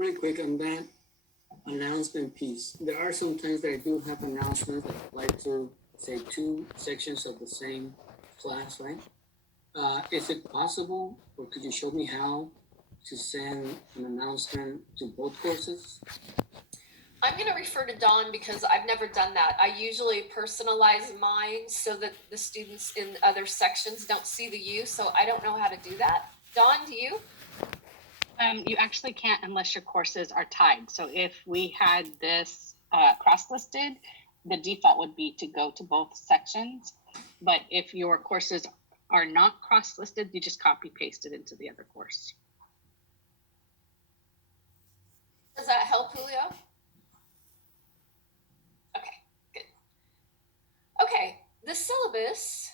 really quick on that announcement piece. There are some times that I do have announcements that apply to, say, two sections of the same class, right? Is it possible, or could you show me how to send an announcement to both courses? I'm going to refer to Dawn because I've never done that. I usually personalize mine so that the students in other sections don't see the U, so I don't know how to do that. Dawn, do you? You actually can't unless your courses are tied. So if we had this cross-listed, the default would be to go to both sections. But if your courses are not cross-listed, you just copy paste it into the other course. Does that help, Julio? Okay, good. Okay, the syllabus.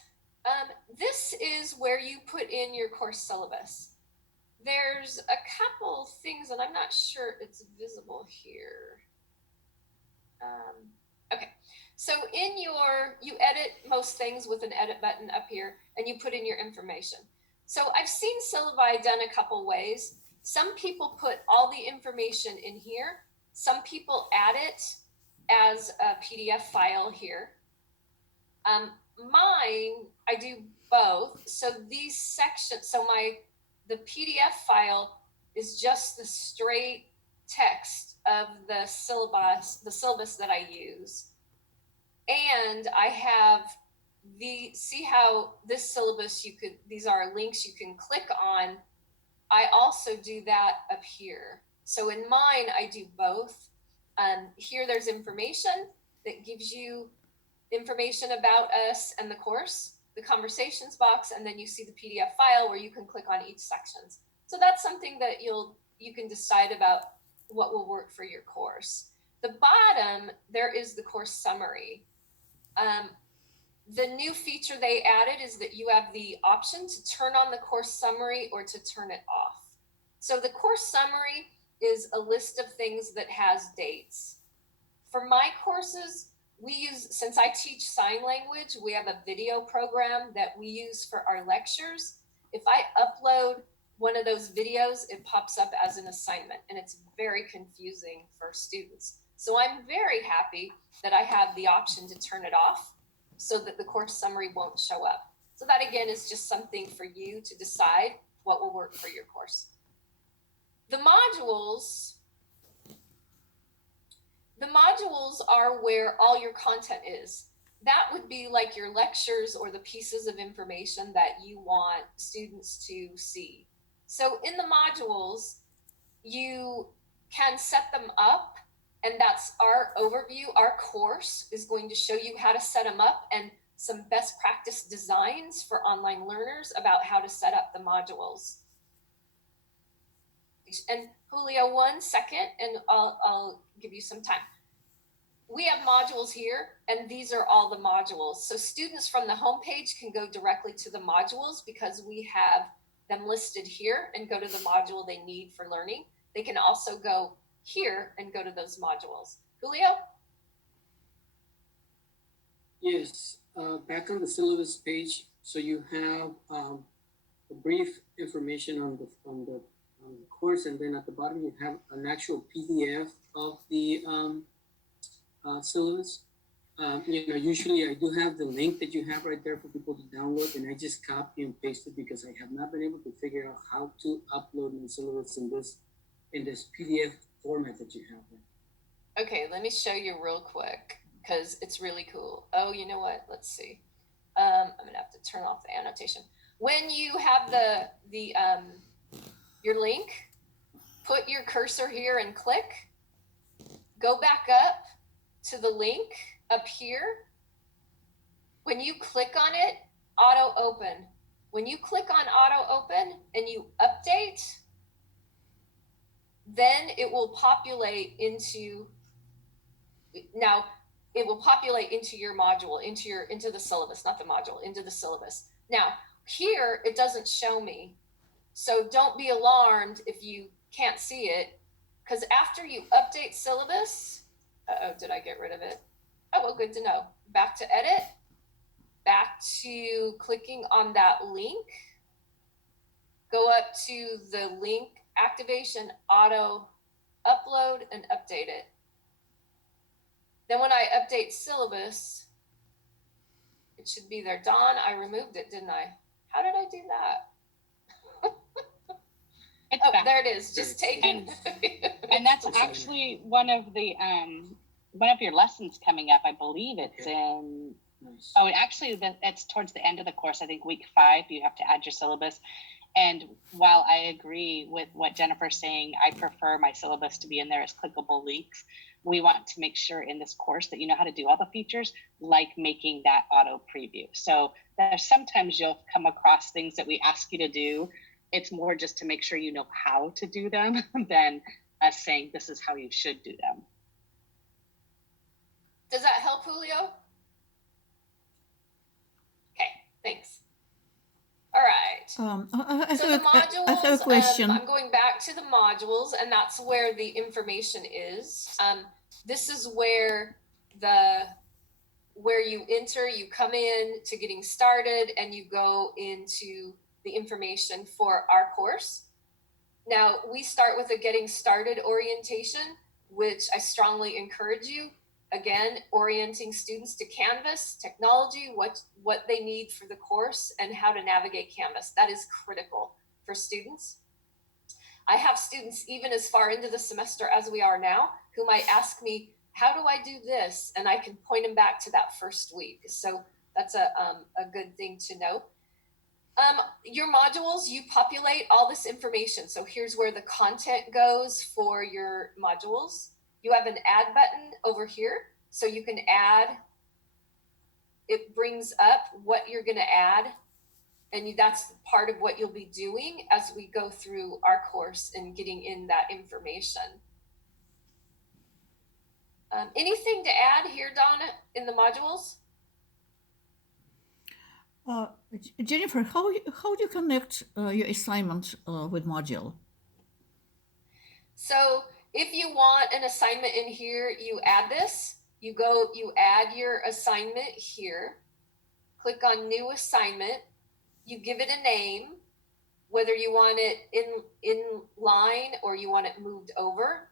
This is where you put in your course syllabus. There's a couple things, and I'm not sure it's visible here. Okay, so you edit most things with an edit button up here, and you put in your information. So I've seen syllabi done a couple ways. Some people put all the information in here. Some people add it as a PDF file here. Mine, I do both. So these sections, the PDF file is just the straight text of the syllabus that I use. And I have see how this syllabus these are links you can click on. I also do that up here. So in mine, I do both. Here there's information that gives you information about us and the course, the conversations box, and then you see the PDF file where you can click on each sections. So that's something that you can decide about what will work for your course. The bottom, there is the course summary. The new feature they added is that you have the option to turn on the course summary or to turn it off. So the course summary is a list of things that has dates. For my courses, since I teach sign language, we have a video program that we use for our lectures. If I upload one of those videos, it pops up as an assignment, and it's very confusing for students. So I'm very happy that I have the option to turn it off so that the course summary won't show up. So that again is just something for you to decide what will work for your course. The modules are where all your content is. That would be like your lectures or the pieces of information that you want students to see. So in the modules, you can set them up, and that's our overview. Our course is going to show you how to set them up and some best practice designs for online learners about how to set up the modules. And Julio, 1 second, and I'll give you some time. We have modules here, and these are all the modules. So students from the homepage can go directly to the modules because we have them listed here and go to the module they need for learning. They can also go here and go to those modules. Julio? Yes, back on the syllabus page, so you have a brief information on the course, and then at the bottom you have an actual PDF of the syllabus. Usually I do have the link that you have right there for people to download, and I just copy and paste it because I have not been able to figure out how to upload my syllabus in this PDF format that you have there. Okay, let me show you real quick because it's really cool. Oh, you know what? Let's see. I'm gonna have to turn off the annotation. When you have your link, put your cursor here and click. Go back up to the link up here. When you click on it, auto open. When you click on auto open and you update, then it will populate into your module, into the syllabus, not the module, into the syllabus. Now, here it doesn't show me. So don't be alarmed if you can't see it, because after you update syllabus, did I get rid of it? Oh, well, good to know. Back to edit, back to clicking on that link, go up to the link activation auto upload and update it. Then when I update syllabus, it should be there. Dawn, I removed it, didn't I? How did I do that? It's Oh, back. there it is. Just taking. And that's actually one of your lessons coming up. I believe it's in. Nice. Oh, it's towards the end of the course. I think week 5. You have to add your syllabus. And while I agree with what Jennifer's saying, I prefer my syllabus to be in there as clickable links. We want to make sure in this course that you know how to do all the features, like making that auto preview. So there's sometimes you'll come across things that we ask you to do. It's more just to make sure you know how to do them than us saying this is how you should do them. Does that help, Julio? Okay, thanks. All right. So the modules, I have a question. I'm going back to the modules, and that's where the information is. This is where you enter, you come in to getting started, and you go into the information for our course. Now, we start with a getting started orientation, which I strongly encourage you. Again, orienting students to Canvas, technology, what they need for the course, and how to navigate Canvas. That is critical for students. I have students even as far into the semester as we are now who might ask me, how do I do this? And I can point them back to that first week. So that's a good thing to know. Your modules, you populate all this information. So here's where the content goes for your modules. You have an add button over here, so you can add. It brings up what you're going to add, and that's part of what you'll be doing as we go through our course and getting in that information. Anything to add here, Donna, in the modules? Jennifer, how do you connect your assignment with module? So if you want an assignment in here, you add this. You add your assignment here. Click on new assignment. You give it a name, whether you want it in line or you want it moved over.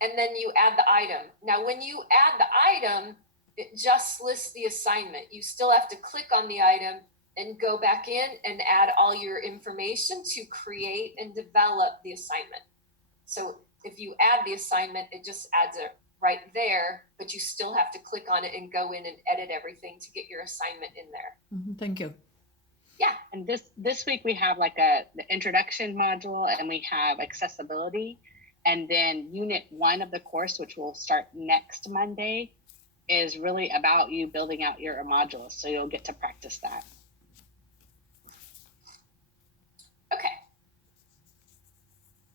And then you add the item. Now, when you add the item, it just lists the assignment. You still have to click on the item and go back in and add all your information to create and develop the assignment. So if you add the assignment, it just adds it right there, but you still have to click on it and go in and edit everything to get your assignment in there. Mm-hmm. Thank you. Yeah. And this week we have like the introduction module, and we have accessibility. And then unit 1 of the course, which will start next Monday, is really about you building out your modules. So you'll get to practice that. Okay.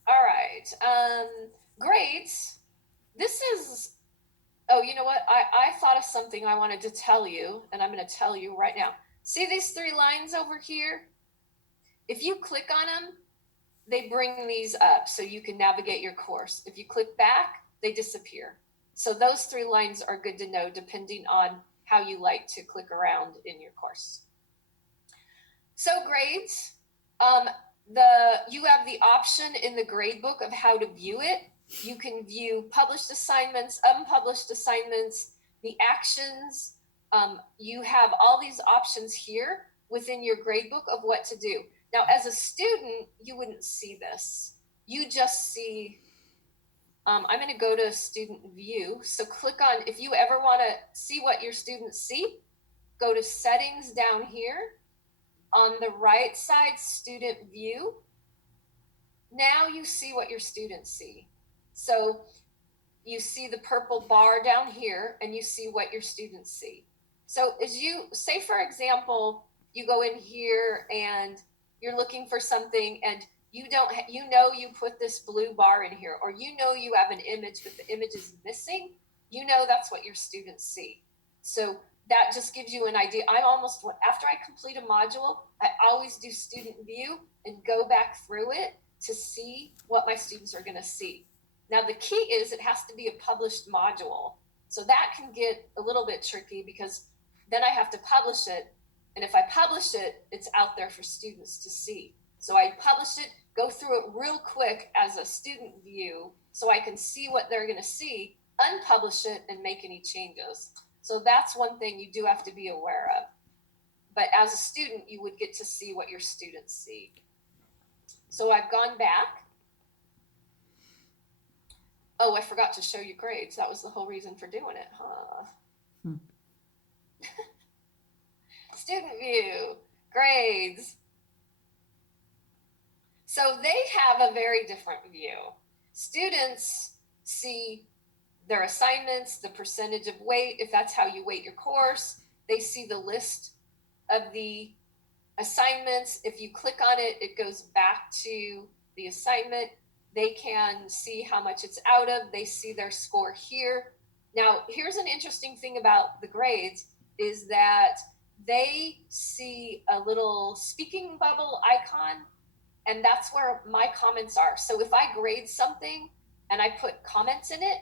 All right. Grades. This is, oh, you know what? I thought of something I wanted to tell you, and I'm going to tell you right now. See these 3 lines over here? If you click on them, they bring these up so you can navigate your course. If you click back, they disappear. So those 3 lines are good to know depending on how you like to click around in your course. So grades, you have the option in the grade book of how to view it. You can view published assignments, unpublished assignments, the actions. You have all these options here within your grade book of what to do. Now, as a student, you wouldn't see this. You just see, I'm going to go to student view. So click on, if you ever want to see what your students see, go to settings down here. On the right side, student view. Now you see what your students see. So you see the purple bar down here, and you see what your students see. So as you, say for example, you go in here and you're looking for something, and you put this blue bar in here, or you have an image, but the image is missing, that's what your students see. So that just gives you an idea. After I complete a module, I always do student view and go back through it to see what my students are going to see. Now, the key is it has to be a published module. So that can get a little bit tricky because then I have to publish it. And if I publish it, it's out there for students to see. So I publish it, go through through it real quick as a student view so I can see what they're going to see, unpublish it, and make any changes. So that's one thing you do have to be aware of. But as a student, you would get to see what your students see. So I've gone back. Oh, I forgot to show you grades. That was the whole reason for doing it, huh? Student view, grades. So they have a very different view. Students see their assignments, the percentage of weight, if that's how you weight your course. They see the list of the assignments. If you click on it, it goes back to the assignment. They can see how much it's out of. They see their score here. Now, here's an interesting thing about the grades is that they see a little speaking bubble icon, and that's where my comments are. So if I grade something and I put comments in it,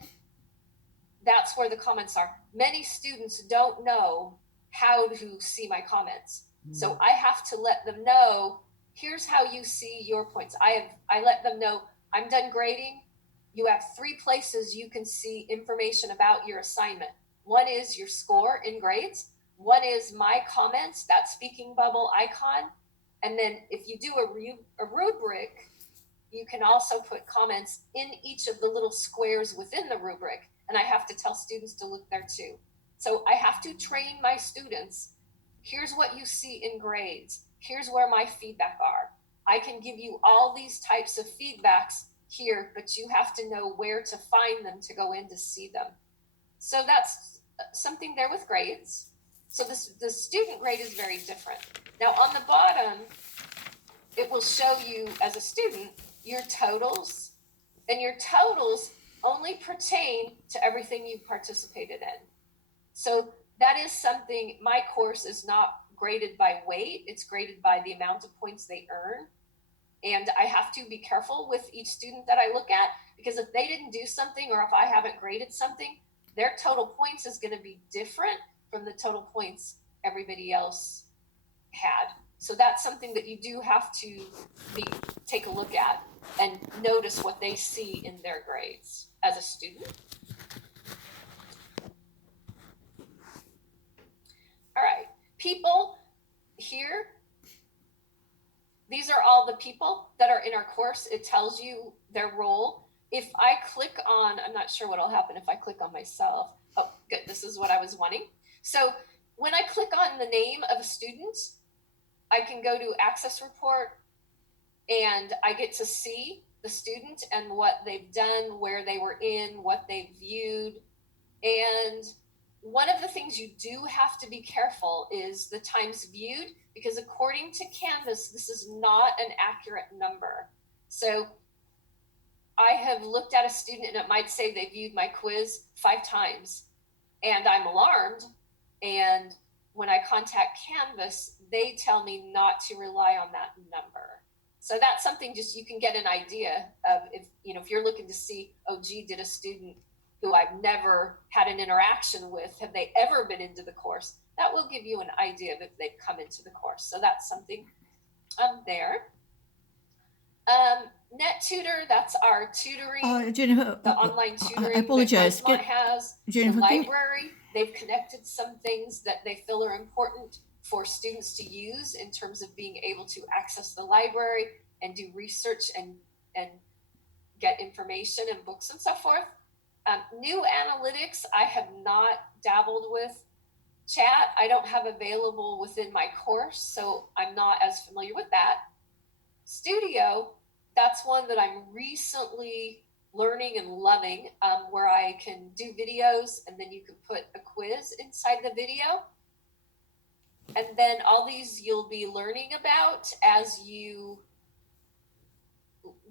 that's where the comments are. Many students don't know how to see my comments. So I have to let them know, here's how you see your points. I let them know, I'm done grading. You have 3 places you can see information about your assignment. One is your score in grades. One is my comments, that speaking bubble icon. And then if you do a rubric, you can also put comments in each of the little squares within the rubric. And I have to tell students to look there too. So I have to train my students. Here's what you see in grades. Here's where my feedback are. I can give you all these types of feedbacks here, but you have to know where to find them to go in to see them. So that's something there with grades. So the student grade is very different. Now on the bottom, it will show you as a student your totals, and your totals only pertain to everything you've participated in. So that is something, my course is not graded by weight, it's graded by the amount of points they earn. And I have to be careful with each student that I look at, because if they didn't do something or if I haven't graded something, their total points is going to be different from the total points everybody else had. So that's something that you do have to take a look at and notice what they see in their grades as a student. All right, people here, these are all the people that are in our course. It tells you their role. If I click on, I'm not sure what'll happen if I click on myself. Oh, good, this is what I was wanting. So when I click on the name of a student, I can go to Access Report and I get to see the student and what they've done, where they were in, what they viewed. And one of the things you do have to be careful is the times viewed, because according to Canvas, this is not an accurate number. So I have looked at a student and it might say they viewed my quiz 5 times, and I'm alarmed. And when I contact Canvas, they tell me not to rely on that number. So that's something just you can get an idea of, if you're looking to see, oh, gee, did a student who I've never had an interaction with, have they ever been into the course? That will give you an idea of if they've come into the course. So that's something there. NetTutor, that's our tutoring, Jennifer, the online tutoring I apologize. that Rosemont has. Jennifer, the library, they've connected some things that they feel are important for students to use in terms of being able to access the library and do research and get information and books and so forth. New analytics, I have not dabbled with. Chat, I don't have available within my course, so I'm not as familiar with that. Studio, that's one that I'm recently learning and loving, where I can do videos and then you can put a quiz inside the video. And then all these you'll be learning about as you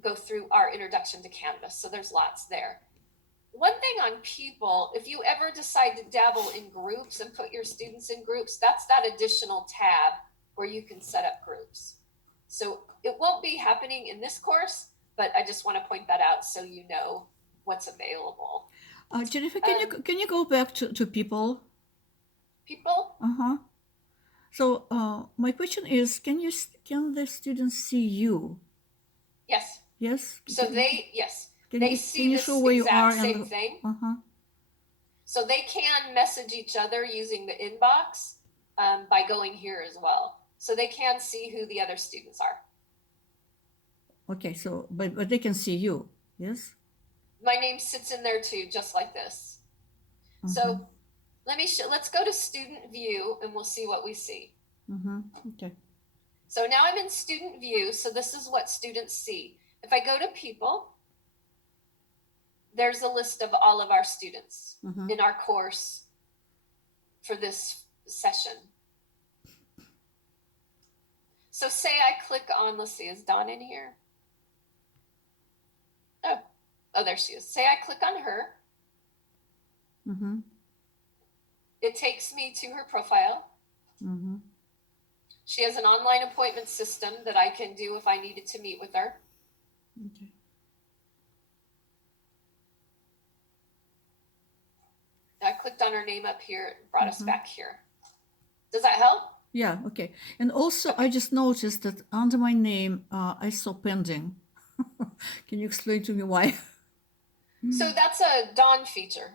go through our introduction to Canvas. So there's lots there. One thing on people, if you ever decide to dabble in groups and put your students in groups, that's that additional tab where you can set up groups. So it won't be happening in this course, but I just want to point that out so you know what's available. Jennifer, can you go back to people? People? So my question is, can the students see you? Yes. Yes. So yes, Can they you, see can you this show where you are exact same and thing. uh-huh. So they can message each other using the inbox by going here as well. So they can see who the other students are. Okay, so but they can see you. Yes. My name sits in there too, just like this. So let's go to student view and we'll see what we see. Okay. So now I'm in student view. So this is what students see. If I go to people, there's a list of all of our students in our course for this session. So say I click on, let's see, is Dawn in here? Oh, there she is. Say I click on her. It takes me to her profile. She has an online appointment system that I can do if I needed to meet with her. Okay. I clicked on her name up here, it brought us back here. Does that help? Yeah, okay. And also, I just noticed that under my name, I saw pending. Can you explain to me why? So that's a Dawn feature.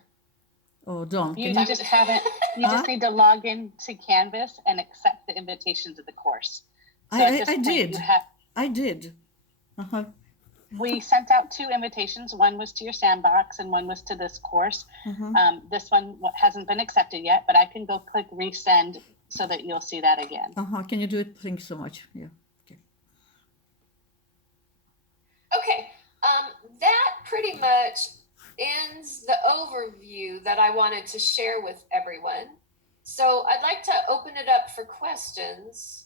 Oh, Dawn, You can you? just haven't, you just need to log in to Canvas and accept the invitation to the course. So at this I point, did. you have, I did. we sent out 2 invitations. One was to your sandbox and one was to this course. This one hasn't been accepted yet, but I can go click resend so that you'll see that again. Can you do it? Thank you so much. Yeah. Okay. Okay, that pretty much ends the overview that I wanted to share with everyone. So I'd like to open it up for questions.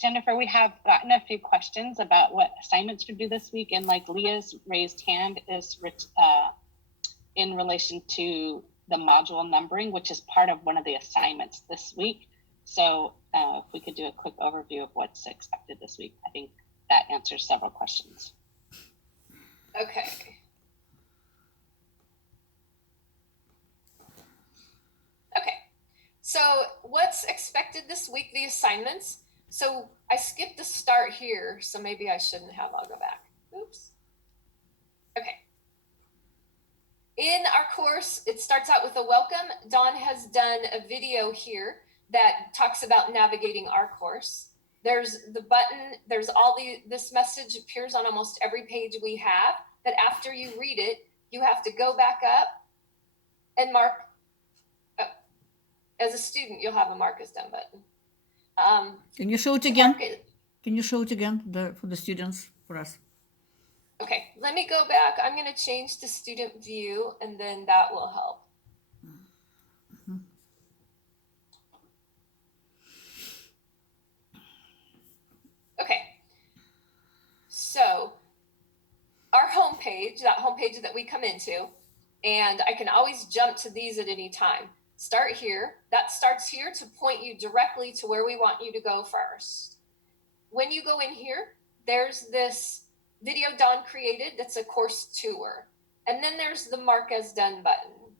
Jennifer, we have gotten a few questions about what assignments to do this week, and like Leah's raised hand is in relation to the module numbering, which is part of one of the assignments this week. So if we could do a quick overview of what's expected this week, I think that answers several questions. Okay. Okay, so what's expected this week, the assignments? So I skipped the start here, so maybe I shouldn't have, I'll go back. Oops. Okay. In our course, it starts out with a welcome. Dawn has done a video here that talks about navigating our course. There's the button, there's this message appears on almost every page we have, that after you read it, you have to go back up and mark. As a student, you'll have a mark as done button. Can you show it again? Can you show it again for the students, for us? Okay, let me go back. I'm going to change to student view, and then that will help. Okay, so our homepage, that homepage that we come into, and I can always jump to these at any time. Start here. That starts here to point you directly to where we want you to go first. When you go in here, there's this video Dawn created that's a course tour. And then there's the mark as done button.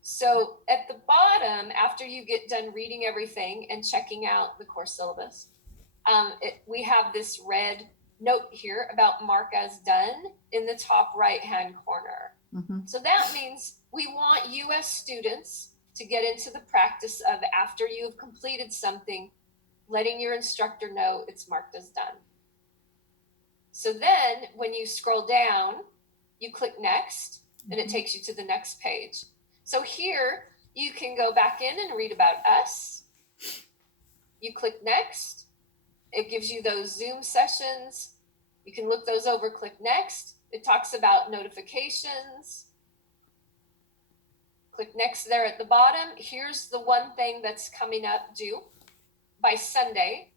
So at the bottom, after you get done reading everything and checking out the course syllabus, we have this red note here about mark as done in the top right-hand corner. So that means we want you as students to get into the practice of, after you have completed something, letting your instructor know it's marked as done. So then when you scroll down, you click next, and it takes you to the next page. So here you can go back in and read about us. You click next. It gives you those Zoom sessions. You can look those over, click next. It talks about notifications. Click next there at the bottom. Here's the one thing that's coming up due by Sunday,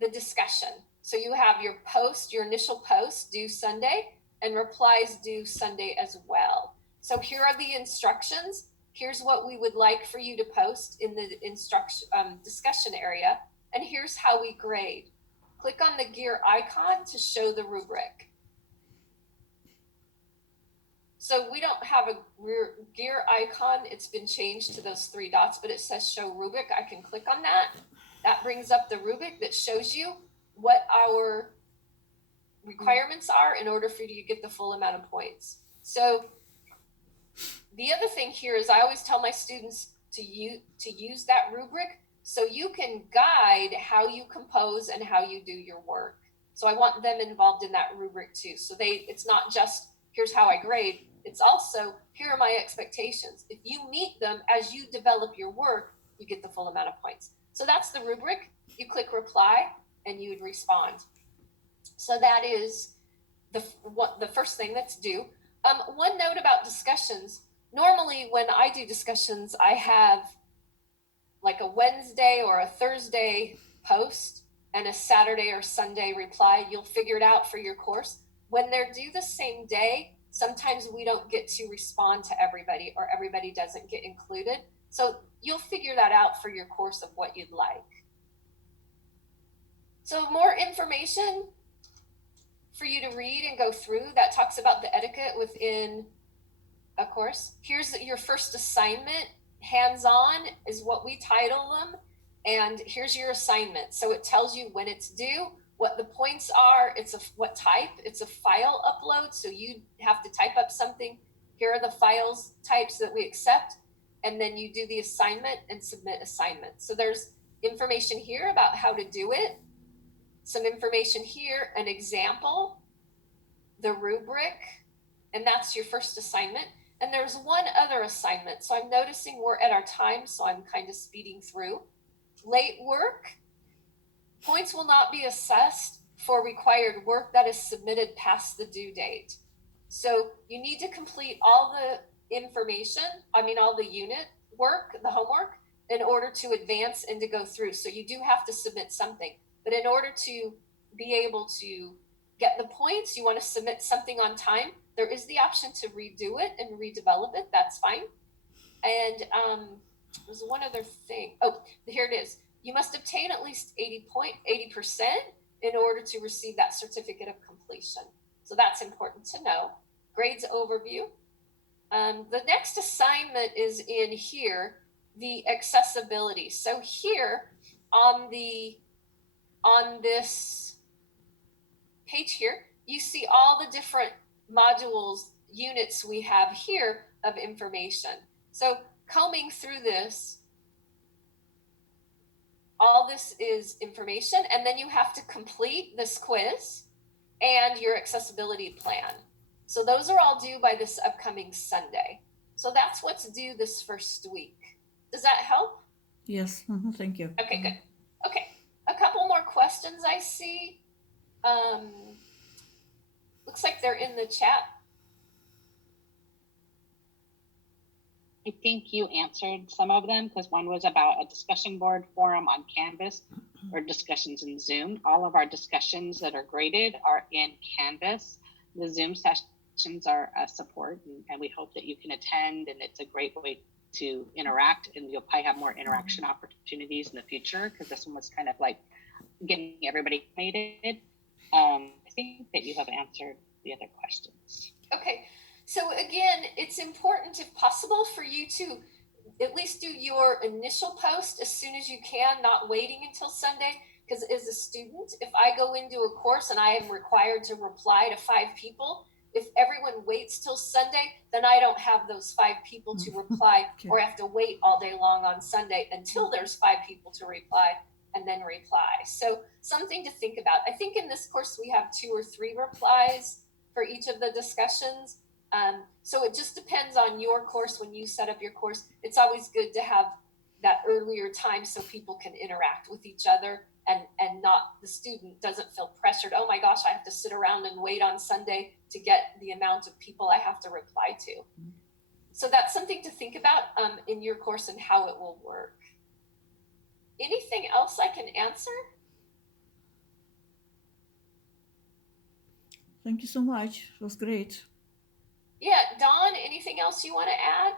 the discussion. So you have your post, your initial post due Sunday, and replies due Sunday as well. So here are the instructions. Here's what we would like for you to post in the discussion area. And here's how we grade. Click on the gear icon to show the rubric. So we don't have a gear icon. It's been changed to those 3 dots, but it says show rubric. I can click on that. That brings up the rubric that shows you what our requirements are in order for you to get the full amount of points. So the other thing here is I always tell my students to use that rubric so you can guide how you compose and how you do your work. So I want them involved in that rubric too. So it's not just here's how I grade, it's also here are my expectations. If you meet them as you develop your work, you get the full amount of points. So that's the rubric. You click reply and you would respond. So that is the first thing that's due. One note about discussions. Normally when I do discussions, I have like a Wednesday or a Thursday post and a Saturday or Sunday reply. You'll figure it out for your course. When they're due the same day, sometimes we don't get to respond to everybody or everybody doesn't get included. So you'll figure that out for your course of what you'd like. So more information for you to read and go through that talks about the etiquette within a course. Here's your first assignment. Hands-on is what we title them. And here's your assignment. So it tells you when it's due, what the points are, what type, it's a file upload. So you have to type up something. Here are the files types that we accept. And then you do the assignment and submit assignment. So there's information here about how to do it. Some information here, an example, the rubric, and that's your first assignment. And there's one other assignment. So I'm noticing we're at our time, so I'm kind of speeding through. Late work, points will not be assessed for required work that is submitted past the due date. So you need to complete all the information, all the unit work, the homework, in order to advance and to go through. So you do have to submit something. But in order to be able to get the points, you want to submit something on time. There is the option to redo it and redevelop it. That's fine. And there's one other thing. Oh, here it is. You must obtain at least 80% in order to receive that certificate of completion. So that's important to know. Grades overview. The next assignment is in here, the accessibility. So here on this page here, you see all the different modules, units we have here of information. So combing through this, all this is information, and then you have to complete this quiz and your accessibility plan. So those are all due by this upcoming Sunday. So that's what's due this first week. Does that help? Yes, thank you. Okay, good. Okay, a couple more questions I see. Looks like they're in the chat. I think you answered some of them because one was about a discussion board forum on Canvas or discussions in Zoom. All of our discussions that are graded are in Canvas. The Zoom sessions are a support, and we hope that you can attend, and it's a great way to interact, and you'll probably have more interaction opportunities in the future because this one was kind of like getting everybody acquainted. I think that you have answered the other questions. Okay. So again, it's important, if possible, for you to at least do your initial post as soon as you can, not waiting until Sunday. Because as a student, if I go into a course and I am required to reply to 5 people, if everyone waits till Sunday, then I don't have those 5 people to reply, or I have to wait all day long on Sunday until there's 5 people to reply and then reply. So something to think about. I think in this course, we have 2 or 3 replies for each of the discussions. So it just depends on your course. When you set up your course, it's always good to have that earlier time so people can interact with each other and not, the student doesn't feel pressured. Oh my gosh, I have to sit around and wait on Sunday to get the amount of people I have to reply to. So that's something to think about in your course and how it will work. Anything else I can answer? Thank you so much. It was great. Yeah, Dawn, anything else you want to add?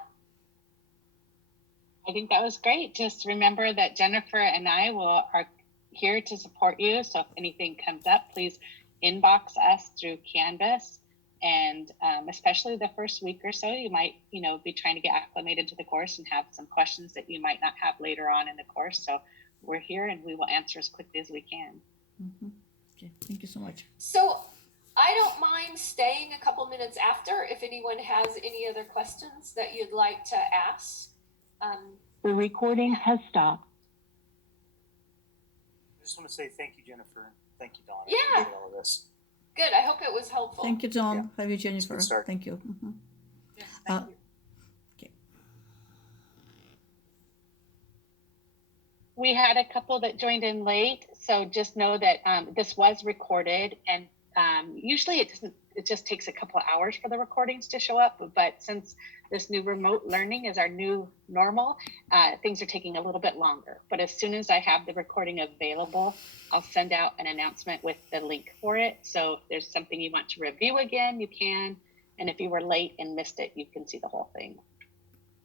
I think that was great. Just remember that Jennifer and I are here to support you. So if anything comes up, please inbox us through Canvas. And especially the first week or so, you might, be trying to get acclimated to the course and have some questions that you might not have later on in the course. So we're here and we will answer as quickly as we can. Thank you so much. So I don't mind staying a couple minutes after if anyone has any other questions that you'd like to ask. The recording has stopped. I just want to say thank you, Jennifer. Thank you, Donna. Yeah. For all of this. Good. I hope it was helpful. Thank you, John. Have you, Jennifer? good start. Thank you. Mhm. Yes, thank Uh, you. We had a couple that joined in late, so just know that this was recorded, and usually it just takes a couple of hours for the recordings to show up, but since this new remote learning is our new normal, things are taking a little bit longer. But as soon as I have the recording available, I'll send out an announcement with the link for it. So if there's something you want to review again, you can, and if you were late and missed it, you can see the whole thing.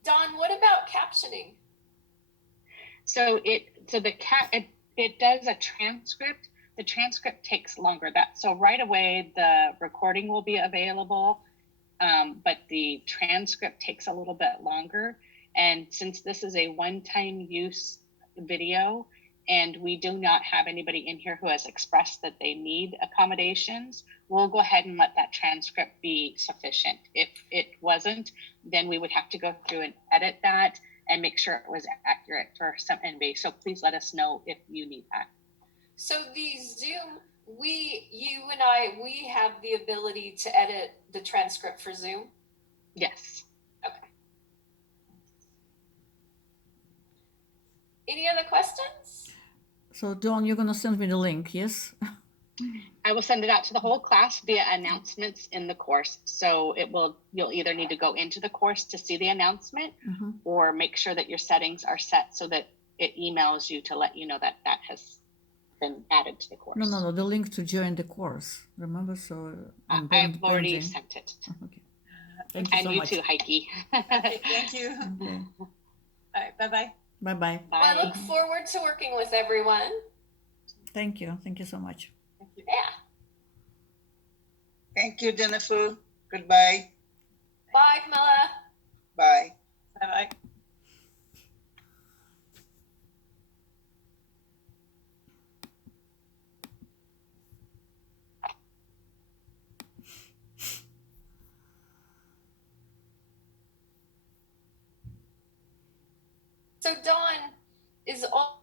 Don, what about captioning? So it does a transcript. The transcript takes longer. So right away the recording will be available, but the transcript takes a little bit longer. And since this is a one-time use video, and we do not have anybody in here who has expressed that they need accommodations, we'll go ahead and let that transcript be sufficient. If it wasn't, then we would have to go through and edit that and make sure it was accurate for some NB. So please let us know if you need that. So the Zoom, you and I, we have the ability to edit the transcript for Zoom. Yes. Okay. Any other questions? So, Dawn, you're going to send me the link, yes? I will send it out to the whole class via announcements in the course. So you'll either need to go into the course to see the announcement, Mm-hmm. or make sure that your settings are set so that it emails you to let you know that that has been added to the course. No, the link to join the course. Remember? So, I'm I've already pending. sent it. Okay. Thank you And so you much. too, Heike. Okay, thank you. Okay. All right, bye-bye. Bye-bye. Well, I Bye. look forward to working with everyone. Thank you. Thank you so much. Thank you. Yeah. Thank you, Jennifer. Goodbye. Bye, Camilla. Bye. Bye-bye. So Dawn is all